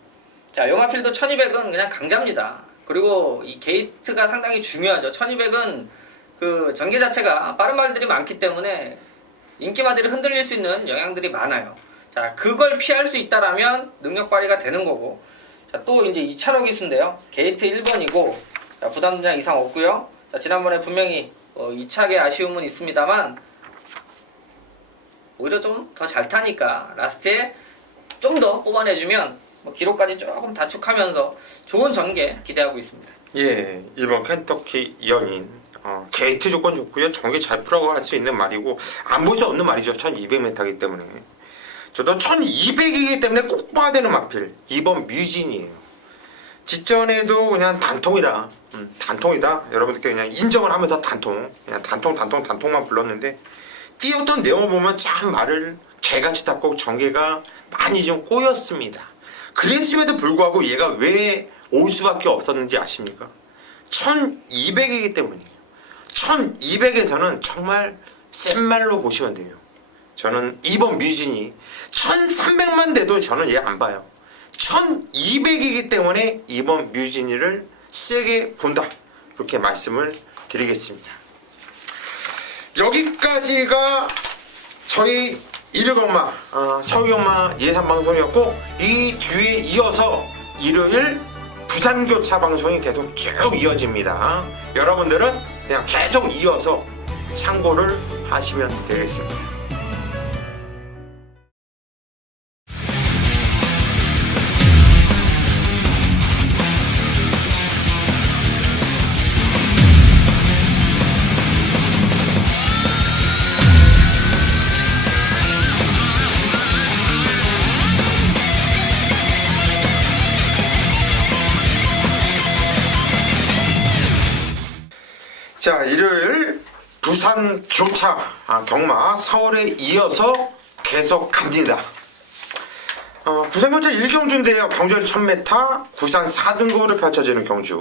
자, 요마필도 1200은 그냥 강자입니다. 그리고 이 게이트가 상당히 중요하죠. 1200은 그 전개 자체가 빠른 말들이 많기 때문에 인기마들이 흔들릴 수 있는 영향들이 많아요. 자, 그걸 피할 수 있다라면 능력 발휘가 되는 거고. 자, 또 이제 이찬호 기수인데요. 게이트 1번이고 자, 부담장 이상 없고요. 자, 지난번에 분명히 이착의 아쉬움은 있습니다만 오히려 좀 더 잘 타니까 라스트에 좀 더 뽑아내주면 뭐 기록까지 조금 다축하면서 좋은 전개 기대하고 있습니다. 예, 1번 켄터키 연인. 게이트 조건 좋고요. 전개 잘 풀어가 할 수 있는 말이고 안 볼 수 없는 말이죠. 1200m이기 때문에. 저도 1200이기 때문에 꼭 봐야 되는 마필 2번 뮤진이에요. 직전에도 그냥 단통이다. 단통이다. 여러분들께 그냥 인정을 하면서 그냥 단통만 불렀는데 뛰었던 내용을 보면 참 말을 개같이 탔고 전개가 많이 좀 꼬였습니다. 그랬음에도 불구하고 얘가 왜 올 수밖에 없었는지 아십니까? 1200이기 때문이에요. 1200에서는 정말 센 말로 보시면 돼요. 저는 2번 뮤진이 1300만 돼도 저는 얘 안 봐요. 1200이기 때문에 2번 뮤진이를 세게 본다. 이렇게 말씀을 드리겠습니다. 여기까지가 저희 일요일경마 서울경마 예산방송이었고 이 뒤에 이어서 일요일 부산교차 방송이 계속 쭉 이어집니다. 여러분들은 그냥 계속 이어서 참고를 하시면 되겠습니다. 자, 일요일 부산 교차 경마 서울에 이어서 계속 갑니다. 부산 교차 1경주인데요. 경주는 1000m, 부산 4등급으로 펼쳐지는 경주.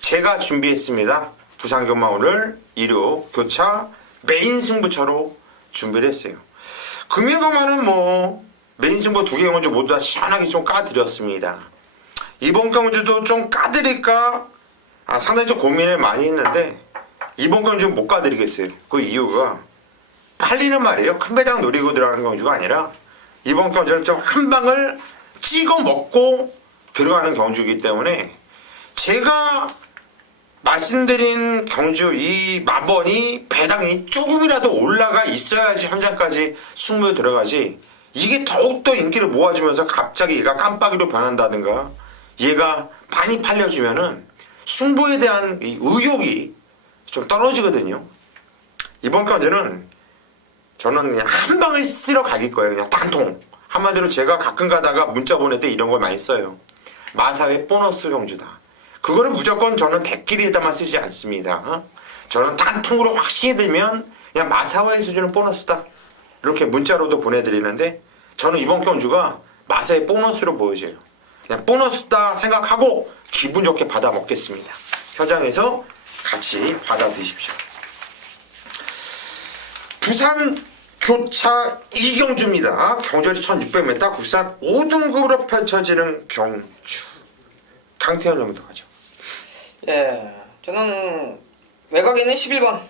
제가 준비했습니다. 부산 경마 오늘 일요 교차 메인 승부처로 준비를 했어요. 금요 경마는 뭐 메인 승부 2개 경주 모두 다 시원하게 좀 까드렸습니다. 이번 경주도 좀 까드릴까 상당히 좀 고민을 많이 했는데 이번 경주는 못 가드리겠어요. 그 이유가 팔리는 말이에요. 큰 배당 노리고 들어가는 경주가 아니라 이번 경주는 좀 한 방을 찍어 먹고 들어가는 경주이기 때문에 제가 말씀드린 경주 이 마번이 배당이 조금이라도 올라가 있어야지 현장까지 승부에 들어가지 이게 더욱더 인기를 모아주면서 갑자기 얘가 깜빡이로 변한다든가 얘가 많이 팔려주면은 승부에 대한 이 의욕이 좀 떨어지거든요. 이번 경주는 저는 그냥 한 방을 쓸어 가길 거예요. 그냥 단통. 한마디로 제가 가끔 가다가 문자 보낼 때 이런 걸 많이 써요. 마사회 보너스 경주다. 그거를 무조건 저는 대필에다만 쓰지 않습니다. 저는 단통으로 확신이 들면 그냥 마사회 수준은 보너스다. 이렇게 문자로도 보내드리는데 저는 이번 경주가 마사회 보너스로 보여져요. 그냥 보너스다 생각하고 기분 좋게 받아 먹겠습니다. 현장에서 같이 받아 드십시오. 부산 교차 2경주입니다. 경주리 1600m 국산 5등급으로 펼쳐지는 경주. 강태현 형부터 가죠. 예, 저는 외곽에 있는 11번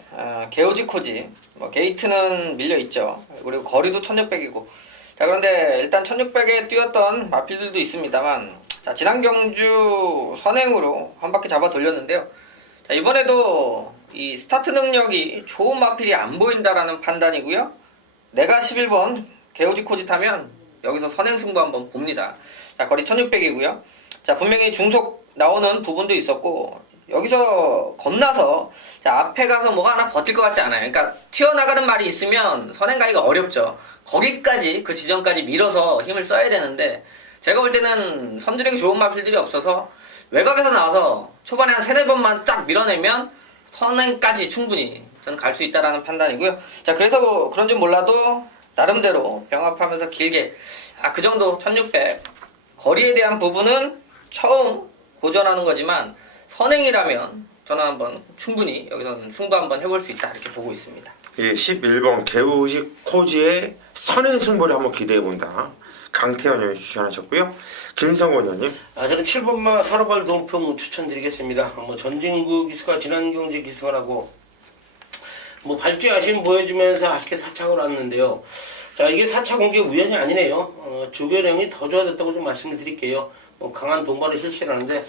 게오지코지. 뭐 게이트는 밀려 있죠. 그리고 거리도 1600이고. 자, 그런데 일단 1600에 뛰었던 마필들도 있습니다만, 자, 지난 경주 선행으로 한 바퀴 잡아 돌렸는데요. 자, 이번에도 이 스타트 능력이 좋은 마필이 안 보인다라는 판단이고요. 내가 11번 게오지코지 타면 여기서 선행 승부 한번 봅니다. 자, 거리 1600이고요. 자, 분명히 중속 나오는 부분도 있었고 여기서 겁나서 자, 앞에 가서 뭐가 하나 버틸 것 같지 않아요. 그러니까 튀어나가는 말이 있으면 선행 가기가 어렵죠. 거기까지 그 지점까지 밀어서 힘을 써야 되는데 제가 볼 때는 선두력이 좋은 마필들이 없어서 외곽에서 나와서 초반에 한 3-4번만 쫙 밀어내면 선행까지 충분히 저는 갈 수 있다라는 판단이고요. 자, 그래서 뭐 그런지 몰라도 나름대로 병합하면서 길게 그 정도 1600 거리에 대한 부분은 처음 고전하는 거지만 선행이라면 저는 한번 충분히 여기서는 승부 한번 해볼 수 있다 이렇게 보고 있습니다. 예, 11번 개우식 코지의 선행 승부를 한번 기대해본다. 강태현 의원이 추천하셨고요. 김성원 의원님. 저는 7번마 서러발 동풍 추천드리겠습니다. 뭐 전진구 기수가 진한경제 기승을 하고 뭐 발주의 아쉬움 보여주면서 아쉽게 4착을 왔는데요. 자, 이게 4차 공개 우연이 아니네요. 조교령이 더 좋아졌다고 좀 말씀을 드릴게요. 강한 동반을 실시하는데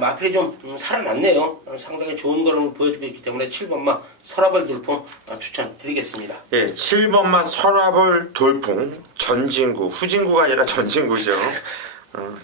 마필이 좀 살아났네요. 상당히 좋은 걸음을 보여주고 있기 때문에 7번마 서라벌 돌풍 추천드리겠습니다. 예, 7번만 서라벌 돌풍 전진구, 후진구가 아니라 전진구죠.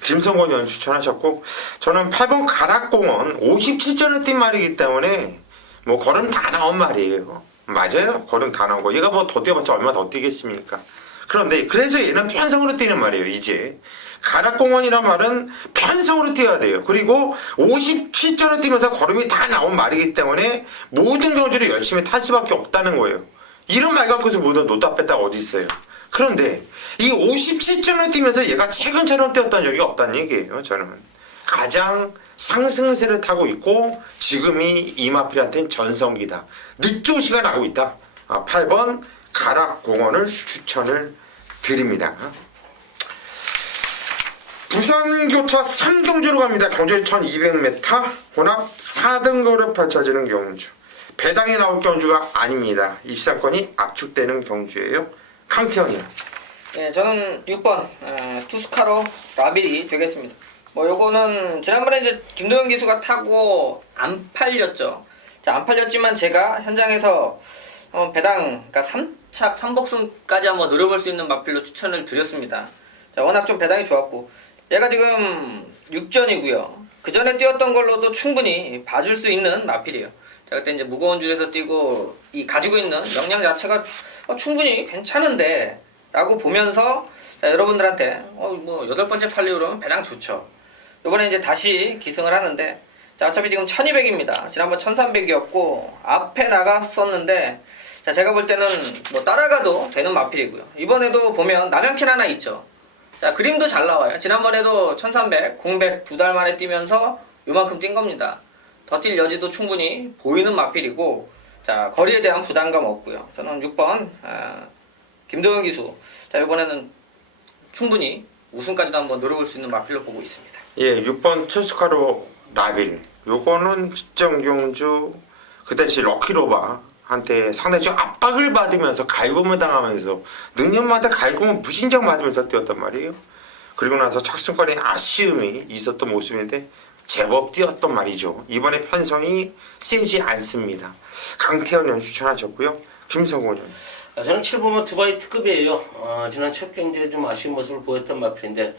김성원 의원 추천하셨고, 저는 8번 가락공원 57전을 뛴 말이기 때문에 뭐 걸음 다 나온 말이에요. 맞아요, 걸음 다 나온 거. 얘가 뭐 더 뛰어봤자 얼마 더 뛰겠습니까? 그런데 그래서 얘는 편성으로 뛰는 말이에요. 이제 가락공원이란 말은 편성으로 뛰어야 돼요. 그리고 57전을 뛰면서 걸음이 다 나온 말이기 때문에 모든 경주를 열심히 탈 수밖에 없다는 거예요. 이런 말 갖고서 모두 놓다 뺐다 어디 있어요. 그런데 이 57전을 뛰면서 얘가 최근처럼 뛰었던 적이 없다는 얘기예요. 저는 가장 상승세를 타고 있고 지금이 이마필한테는 전성기다. 늦조시가 나고 있다. 8번 가락공원을 추천을 드립니다. 부산교차 3경주로 갑니다. 경주일 1200m 혼합 4등급으로 펼쳐지는 경주. 배당에 나올 경주가 아닙니다. 입상권이 압축되는 경주예요. 강태현이요. 네, 저는 6번 투스카로 라빌이 되겠습니다. 뭐 요거는 지난번에 이제 김도현 기수가 타고 안 팔렸죠. 자, 안 팔렸지만 제가 현장에서 배당 그러니까 3착 3복승까지 한번 노려볼 수 있는 마필로 추천을 드렸습니다. 자, 워낙 좀 배당이 좋았고 얘가 지금 6전이고요. 그 전에 뛰었던 걸로도 충분히 봐줄 수 있는 마필이에요. 자, 그때 이제 무거운 줄에서 뛰고 이 가지고 있는 역량 자체가 충분히 괜찮은데 라고 보면서 자, 여러분들한테 뭐 8번째 팔리고 그러면 배당 좋죠. 이번에 이제 다시 기승을 하는데 자, 어차피 지금 1200입니다. 지난번 1300이었고 앞에 나갔었는데 자, 제가 볼 때는 뭐 따라가도 되는 마필이고요. 이번에도 보면 남양킨 하나 있죠. 자, 그림도 잘 나와요. 지난번에도 1300, 공백 2달 만에 뛰면서 요만큼 뛴 겁니다. 더 뛸 여지도 충분히 보이는 마필이고 자, 거리에 대한 부담감 없고요. 저는 6번 김도현 기수. 자, 이번에는 충분히 우승까지도 한번 노려볼 수 있는 마필로 보고 있습니다. 예, 6번 투스카로 라빌. 요거는 직전 경주 그 당시 럭키로바한테 상당히 좀 압박을 받으면서 갈굼을 당하면서 능력마다 갈굼을 무진장 맞으면서 뛰었단 말이에요. 그리고 나서 착순권에 아쉬움이 있었던 모습인데 제법 뛰었던 말이죠. 이번에 편성이 세지 않습니다. 강태현 의원 추천하셨고요. 김성곤 의원. 저는 7번마 두바이 특급이에요. 지난 첫 경기에 좀 아쉬운 모습을 보였던 마필인데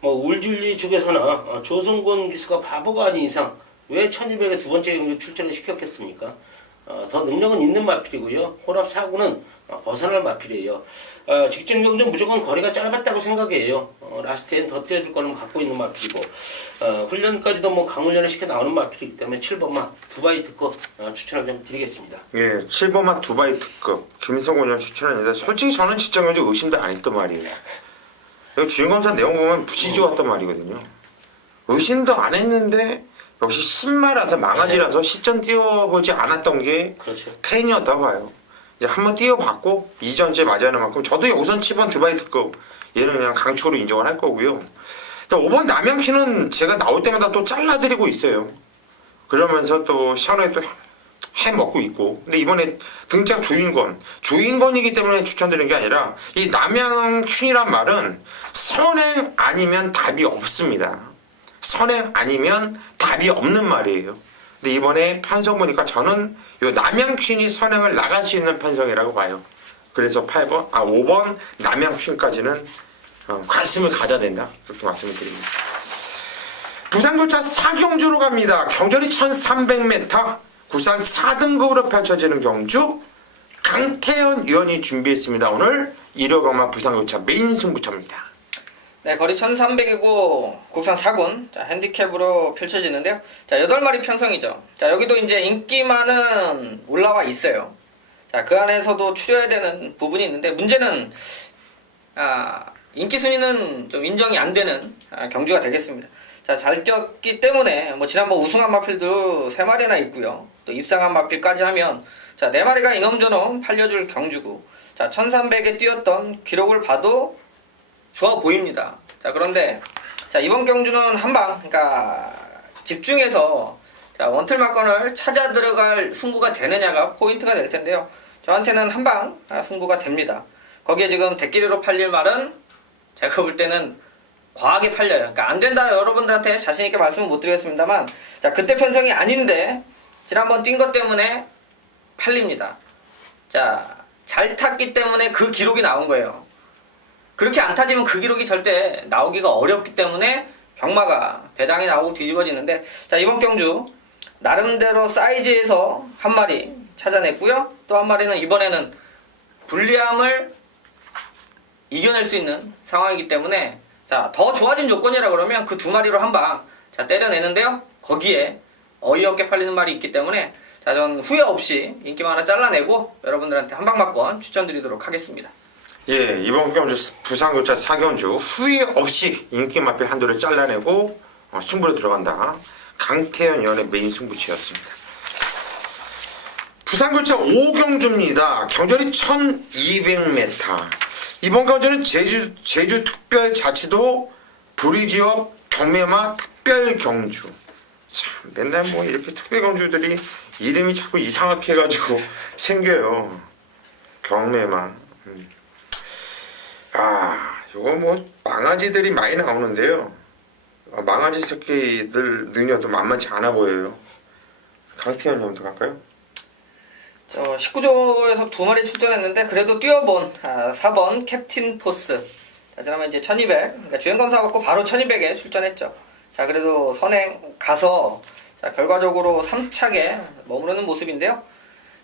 뭐 울줄리 쪽에서나 조성곤 기수가 바보가 아닌 이상 왜 1200에 두 번째 경기 출전을 시켰겠습니까? 더 능력은 있는 마필이고요. 혼합 4구는 벗어날 마필이에요. 직전 경기는 무조건 거리가 짧았다고 생각해요. 라스트엔 더 뛰어줄 거는 갖고 있는 마필이고 훈련까지도 뭐 강훈련을 시켜 나오는 마필이기 때문에 7번마 두바이 특급 추천을 좀 드리겠습니다. 예, 7번마 두바이 특급 김성곤 의원 추천했는데 솔직히 저는 직전 경주 의심도 안 했던 말이에요. 주인검사 내용 보면 무지 좋았단 말이거든요. 의심도 안 했는데 역시 신마라서 망아지라서 시전 뛰어보지 않았던 게 그렇죠. 팬이었다 봐요. 이제 한번 뛰어봤고 2전째 맞이하는 만큼 저도 우선 7번 두바이 특급 얘는 그냥 강추로 인정을 할 거고요. 5번 남양키는 제가 나올 때마다 또 잘라드리고 있어요. 그러면서 또 시원하게 또 해먹고 있고. 근데 이번에 등짝 조인권이기 때문에 추천드리는 게 아니라 이 남양퀸이란 말은 선행 아니면 답이 없습니다. 선행 아니면 답이 없는 말이에요. 근데 이번에 편성 보니까 저는 요 남양퀸이 선행을 나갈 수 있는 편성이라고 봐요. 그래서 5번 남양퀸까지는 관심을 가져야 된다. 그렇게 말씀을 드립니다. 부산교차 4경주로 갑니다. 경절이 1300m 구산 4등급으로 펼쳐지는 경주 강태현 의원이 준비했습니다. 오늘 1호강마 부산교차 메인 승부처입니다. 네, 거리 1300이고 국산 4군. 자, 핸디캡으로 펼쳐지는데요. 자, 8마리 편성이죠. 자, 여기도 이제 인기만은 올라와 있어요. 자, 그 안에서도 추려야 되는 부분이 있는데 문제는 인기 순위는 좀 인정이 안 되는 경주가 되겠습니다. 자, 잘 뛰었기 때문에 뭐 지난번 우승한 마필도 3마리나 있고요. 또 입상한 마필까지 하면 자, 4마리가 이놈저놈 팔려줄 경주고. 자, 1300에 뛰었던 기록을 봐도 좋아 보입니다. 자, 그런데 자, 이번 경주는 한방, 그러니까 집중해서 자, 원틀막건을 찾아 들어갈 승부가 되느냐가 포인트가 될 텐데요. 저한테는 한방 승부가 됩니다. 거기에 지금 대끼리로 팔릴 말은 제가 볼 때는 과하게 팔려요. 그러니까 안 된다 여러분들한테 자신 있게 말씀은 못 드리겠습니다만, 자, 그때 편성이 아닌데 지난번 뛴 것 때문에 팔립니다. 자, 잘 탔기 때문에 그 기록이 나온 거예요. 그렇게 안 타지면 그 기록이 절대 나오기가 어렵기 때문에 경마가 배당이 나오고 뒤집어지는데, 자, 이번 경주 나름대로 사이즈에서 한 마리 찾아냈고요. 또 한 마리는 이번에는 불리함을 이겨낼 수 있는 상황이기 때문에 자, 더 좋아진 조건이라 그러면 그 2마리로 한방 자, 때려내는데요. 거기에 어이없게 팔리는 말이 있기 때문에 자, 전 후회 없이 인기만 하나 잘라내고 여러분들한테 한방막권 추천드리도록 하겠습니다. 예, 이번 경주 부산교차 4경주 후회 없이 인기 마필 한도를 잘라내고 승부로 들어간다. 강태현 의원의 메인 승부치였습니다. 부산교차 5경주입니다. 경전이 1200m. 이번 경주는 제주 특별자치도 불이지역 경매마 특별경주. 참, 맨날 뭐 이렇게 특별경주들이 이름이 자꾸 이상하게 해가지고 생겨요. 경매마. 요거 뭐 망아지들이 많이 나오는데요. 망아지 새끼들 능력도 만만치 않아 보여요. 강태현 형도 갈까요? 저 19조에서 2마리 출전했는데 그래도 뛰어본 4번 캡틴 포스. 자, 지난번 이제 1200, 그러니까 주행검사 받고 바로 1200에 출전했죠. 자, 그래도 선행 가서 자, 결과적으로 3착에 머무르는 모습인데요.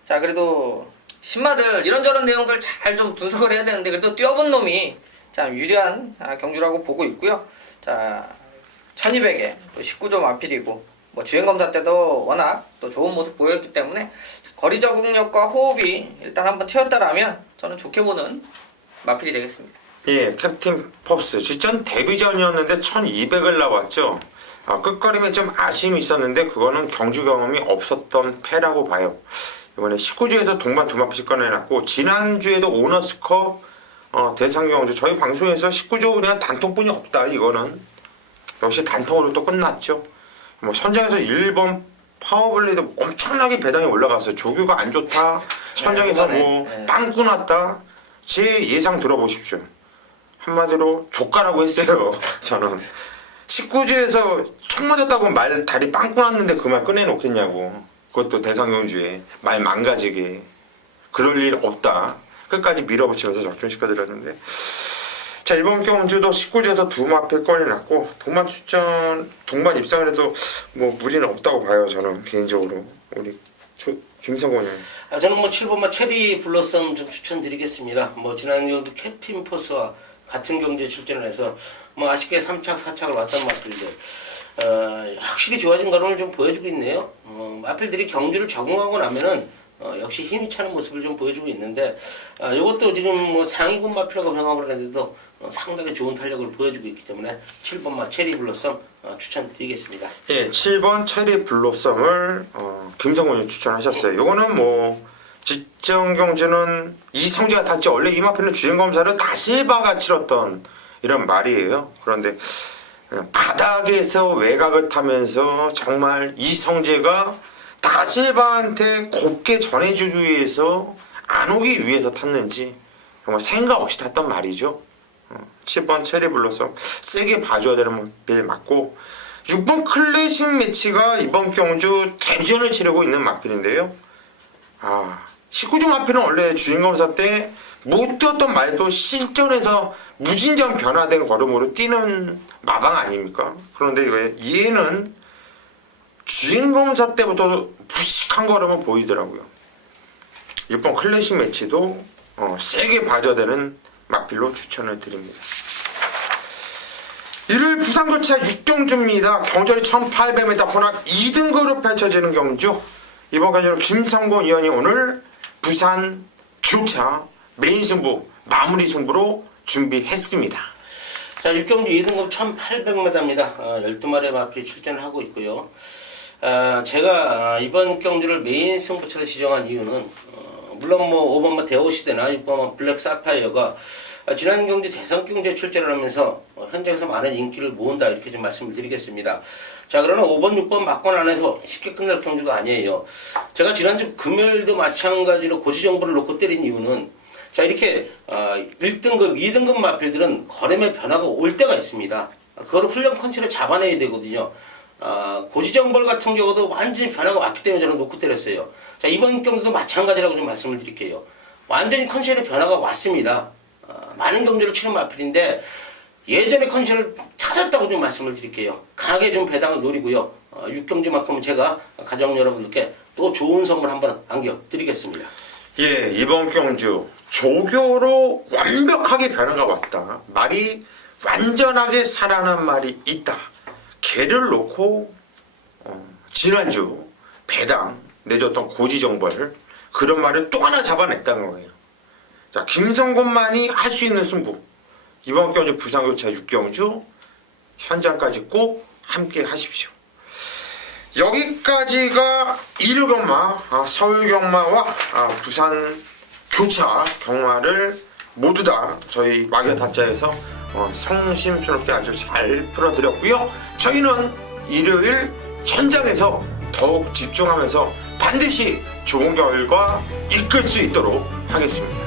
자, 그래도 신마들 이런저런 내용들 잘 좀 분석을 해야 되는데 그래도 뛰어본 놈이 참 유리한 경주라고 보고 있고요. 자, 1200에 또 19조 마필이고 뭐 주행검사 때도 워낙 또 좋은 모습 보였기 때문에 거리 적응력과 호흡이 일단 한번 튀었다라면 저는 좋게 보는 마필이 되겠습니다. 예, 캡틴 펍스 직전 데뷔전이었는데 1200을 나왔죠. 끝걸음에 좀 아쉬움이 있었는데 그거는 경주 경험이 없었던 패라고 봐요. 이번에 19주에서 동반 2마필씩 꺼내놨고 지난주에도 오너스컵 대상경주 저희 방송에서 19주 그냥 단통뿐이 없다. 이거는 역시 단통으로 또 끝났죠. 뭐 선장에서 1번 파워블리도 엄청나게 배당이 올라갔어요. 조교가 안 좋다. 선장에서 뭐 빵꾸 났다. 제 예상 들어보십시오. 한마디로 조카라고 했어요. 저는 19주에서 총 맞았다고 말 다리 빵꾸 났는데 그 말 꺼내놓겠냐고. 그것도 대상경주에 말 망가지게. 그럴 일 없다. 끝까지 밀어붙이면서 적중시켜드렸는데, 자, 이번 경주도 19주에서 2마필 꺼내놨고 동반 출전, 동반 입상을 해도 뭐 무리는 없다고 봐요. 저는 개인적으로. 우리 김성곤이. 저는 뭐 7번마 체리 블러썸 좀 추천드리겠습니다. 뭐 지난 경주 캡틴 포스와 같은 경주에 출전을 해서 뭐 아쉽게 3착, 4착을 왔던 마필들 확실히 좋아진 걸음을 좀 보여주고 있네요. 마필들이 경주를 적응하고 나면은 역시 힘이 차는 모습을 좀 보여주고 있는데 이것도 지금 뭐 상위군 마필하고 병합을 했는데도 상당히 좋은 탄력을 보여주고 있기 때문에 7번마 체리 블러썸 추천드리겠습니다. 예, 7번 체리 블로썸을 김성곤이 추천하셨어요. 요거는 뭐 직전 경주는 이성재가 탔죠. 원래 이 마필은 주행검사를 다실바가 치렀던 이런 말이에요. 그런데 바닥에서 외곽을 타면서 정말 이성재가 다실바한테 곱게 전해주기 위해서 안 오기 위해서 탔는지 정말 생각 없이 탔던 말이죠. 7번 체리 블러썸 세게 봐줘야 되는 빌 맞고, 6번 클래식 매치가 이번 경주 데뷔전을 치르고 있는 마필인데요. 19주 마필은 원래 주행검사 때 못 뛰었던 말도 실전에서 무진장 변화된 걸음으로 뛰는 마방 아닙니까? 그런데 얘는 주행검사 때부터 무식한 걸음을 보이더라고요. 6번 클래식 매치도 세게 봐줘야 되는 마필로 추천을 드립니다. 일요일 부산교차 6경주입니다. 경전이 1800m 혼합 2등급으로 펼쳐지는 경주. 이번 경주는 김성곤 위원이 오늘 부산 교차 메인 승부 마무리 승부로 준비했습니다. 자, 6경주 2등급 1800m입니다. 12마리의 마필이 출전하고 있고요. 제가 이번 경주를 메인 승부처로 지정한 이유는 물론 뭐 5번마 대오시대나 6번마 블랙 사파이어가 지난 경주 대선 경주에 출전을 하면서 현장에서 많은 인기를 모은다 이렇게 좀 말씀을 드리겠습니다. 자, 그러나 5번, 6번 막권 안에서 쉽게 끝날 경주가 아니에요. 제가 지난주 금요일도 마찬가지로 고지 정보를 놓고 때린 이유는 자, 이렇게 1등급, 2등급 마필들은 거래매 변화가 올 때가 있습니다. 그걸 훈련 컨셉에 잡아내야 되거든요. 고지정벌 같은 경우도 완전히 변화가 왔기 때문에 저는 놓고 때렸어요. 자, 이번 경주도 마찬가지라고 좀 말씀을 드릴게요. 완전히 컨셉에 변화가 왔습니다. 많은 경주를 치는 마필인데 예전의 컨셉을 찾았다고 좀 말씀을 드릴게요. 강하게 좀 배당을 노리고요. 6경주만큼은 제가 가족 여러분들께 또 좋은 선물 한번 안겨드리겠습니다. 예, 이번 경주 조교로 완벽하게 변화가 왔다. 말이 완전하게 살아난 말이 있다. 개를 놓고 지난주 배당 내줬던 고지정벌 그런 말을 또 하나 잡아냈다는 거예요. 자, 김성곤만이 할 수 있는 승부. 이번 경주 부산교차 6경주 현장까지 꼭 함께 하십시오. 여기까지가 일요경마, 서울경마와 부산 교차 경마를 모두 다 저희 마견타짜에서 성심스럽게 아주 잘 풀어드렸고요. 저희는 일요일 현장에서 더욱 집중하면서 반드시 좋은 결과 이끌 수 있도록 하겠습니다.